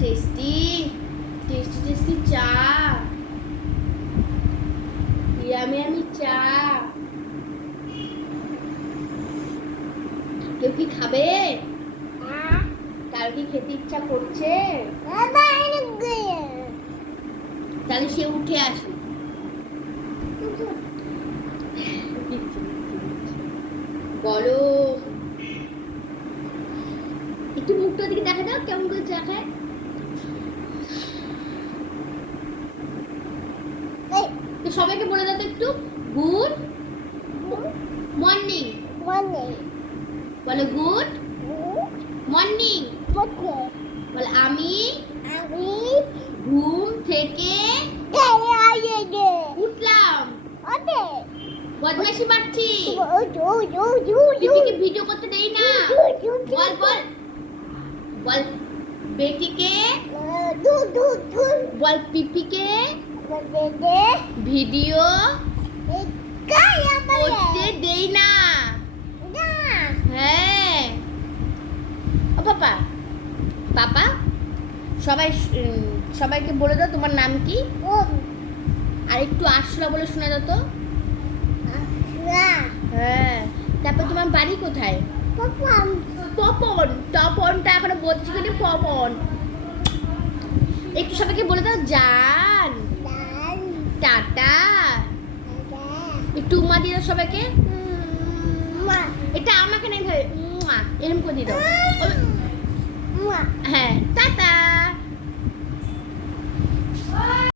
Tasty tasty tasty চা, yummy yummy চা। কেউ কি খাবে? কার কি খেতে ইচ্ছা করছে? তাহলে সে উঠে আসুক। বলো, একটু মুখটা দিকে দেখা দাও, কেমন করে চা খায়। তো সবাইকে বলে দাও তো একটু গুড মর্নিং। বলো গুড মর্নিং। বলো আমি ঘুম থেকে উঠলাম। বদমাইশি পাচ্ছি, পিপিকে ভিডিও করতে দেই না। বল বল বল বেটিকে, বল পিপিকে ভিডিও করতে দেই না। হ্যাঁ ও পাপা, পাপা সবাইকে বলে দাও তোমার নাম কি। আর একটু আশরা বলে শোনা দাও তো। হ্যাঁ, তারপর তোমার বাড়ি কোথায়? পপন, তপনটা এখনো বলছি কিন্তু পপন। একটু সবাইকে বলে দাও জান, টাটা। একটু উমা দিয়ে দাও সবাইকে। এটা আমাকে নেই ধরে এরকম করে দিয়ে দাও। হ্যাঁ টাটা।